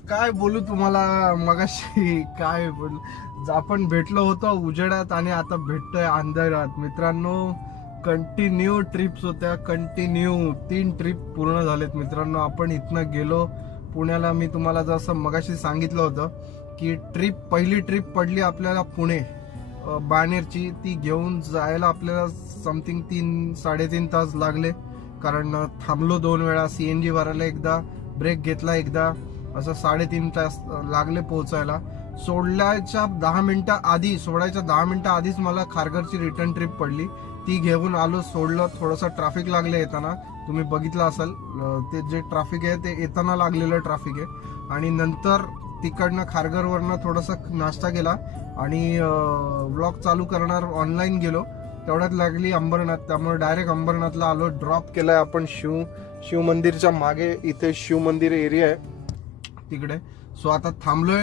काय बोलू तुम्हाला. मगाशी काय बोल, आपण भेटलो होतो उजेडात आणि आता भेटतोय अंधारात. मित्रांनो, कंटिन्यू ट्रिप्स होत्या, कंटिन्यू 3 ट्रिप पूर्ण झालेत मित्रांनो. आपण इथनं गेलो पुण्याला. मी तुम्हाला जसं मगाशी सांगितलं होतं की पहिली ट्रिप पडली आपल्याला पुणे बाणेरची. ती घेऊन जायला आपल्याला समथिंग 3-3.5 तास लागले, कारण थांबलो 2 वेळा, CNG भरायला एकदा, ब्रेक घेतला एकदा, असं 3.5 तास लागले पोहोचायला. सोडायच्या 10 मिनिटं आधीच मला खारघरची रिटर्न ट्रिप पडली. ती घेऊन आलो, सोडलं. थोडंसं ट्रॅफिक लागलं येताना, तुम्ही बघितलं असेल. ते जे ट्रॅफिक आहे ते येताना लागलेलं ट्रॅफिक आहे. आणि नंतर तिकडनं खारघरवरनं थोडासा नाश्ता केला आणि व्लॉग चालू करणार ऑनलाईन गेलो. तेवढ्यात लागली अंबरनाथ. त्यामुळे डायरेक्ट अंबरनाथला आलो. ड्रॉप केलाय आपण शिव मंदिरच्या मागे. इथे शिव मंदिर एरिया आहे तिकडे. सो आता थांबलोय,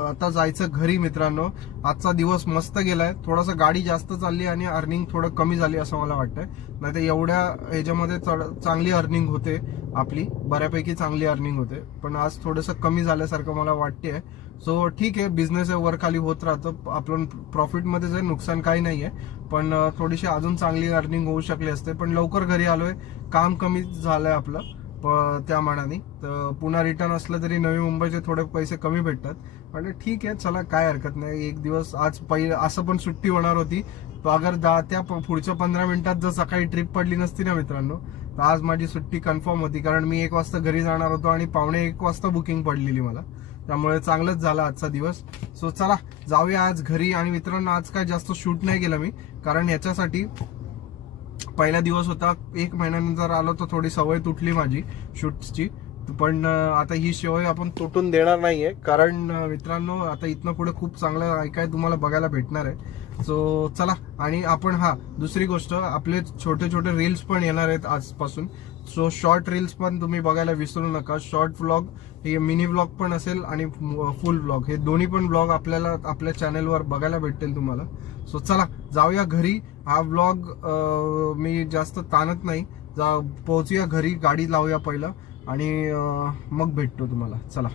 आता जायचं घरी मित्रांनो. आजचा दिवस मस्त गेलाय. थोडासा गाडी जास्त चालली आणि अर्निंग थोडं कमी झाली असं मला वाटतंय. नाही तर एवढ्या ह्याच्यामध्ये चांगली अर्निंग होते आपली, बऱ्यापैकी चांगली अर्निंग होते. पण आज थोडंसं कमी झाल्यासारखं मला वाटते. सो ठीक आहे, बिझनेस आहे, वर खाली होत राहतं. आपण प्रॉफिटमध्येच आहे, नुकसान काही नाहीये. पण थोडीशी अजून चांगली अर्निंग होऊ शकली असते. पण लवकर घरी आलोय, काम कमी झालंय आपलं त्या मानाने. तर पुन्हा रिटर्न असलं तरी नवी मुंबईचे थोडे पैसे कमी भेटतात. म्हणजे ठीक आहे, चला काय हरकत नाही. एक दिवस आज पहिलं असं पण सुट्टी होणार होती. अगर त्या पुढच्या 15 मिनिटात जर सकाळी ट्रिप पडली नसती ना मित्रांनो, तर आज माझी सुट्टी कन्फर्म होती. कारण मी 1 वाजता घरी जाणार होतो आणि 12:45 वाजता बुकिंग पडलेली मला. त्यामुळे चांगलंच झालं आजचा दिवस. सो चला जाऊया आज घरी. आणि मित्रांनो, आज काय जास्त शूट नाही केलं मी, कारण याच्यासाठी पहिला दिवस होता. 1 महिन्यानंतर आलो तर थोडी सवय तुटली माझी शूट्सची. पण आता ही सवय आपण तुटून देणार नाहीये, कारण मित्रांनो आता इथनं पुढे खूप चांगलं काय तुम्हाला बघायला भेटणार आहे. सो चला. आणि आपण दुसरी गोष्ट, आपले छोटे छोटे रील्स पण येणार आहेत आजपासून. सो शॉर्ट रील्स पण तुम्ही बघायला विसरू नका. शॉर्ट व्लॉग, हे मिनी व्लॉग पण असेल आणि फुल व्लॉग, हे दोन्ही पण व्लॉग आपल्याला आपल्या चॅनलवर बघायला भेटतील तुम्हाला. सो चला जाऊया घरी. हा व्लॉग मी जास्त ताणत नाही. पोहोचूया घरी, गाडी लावूया पहिलं आणि मग भेटतो तुम्हाला. चला.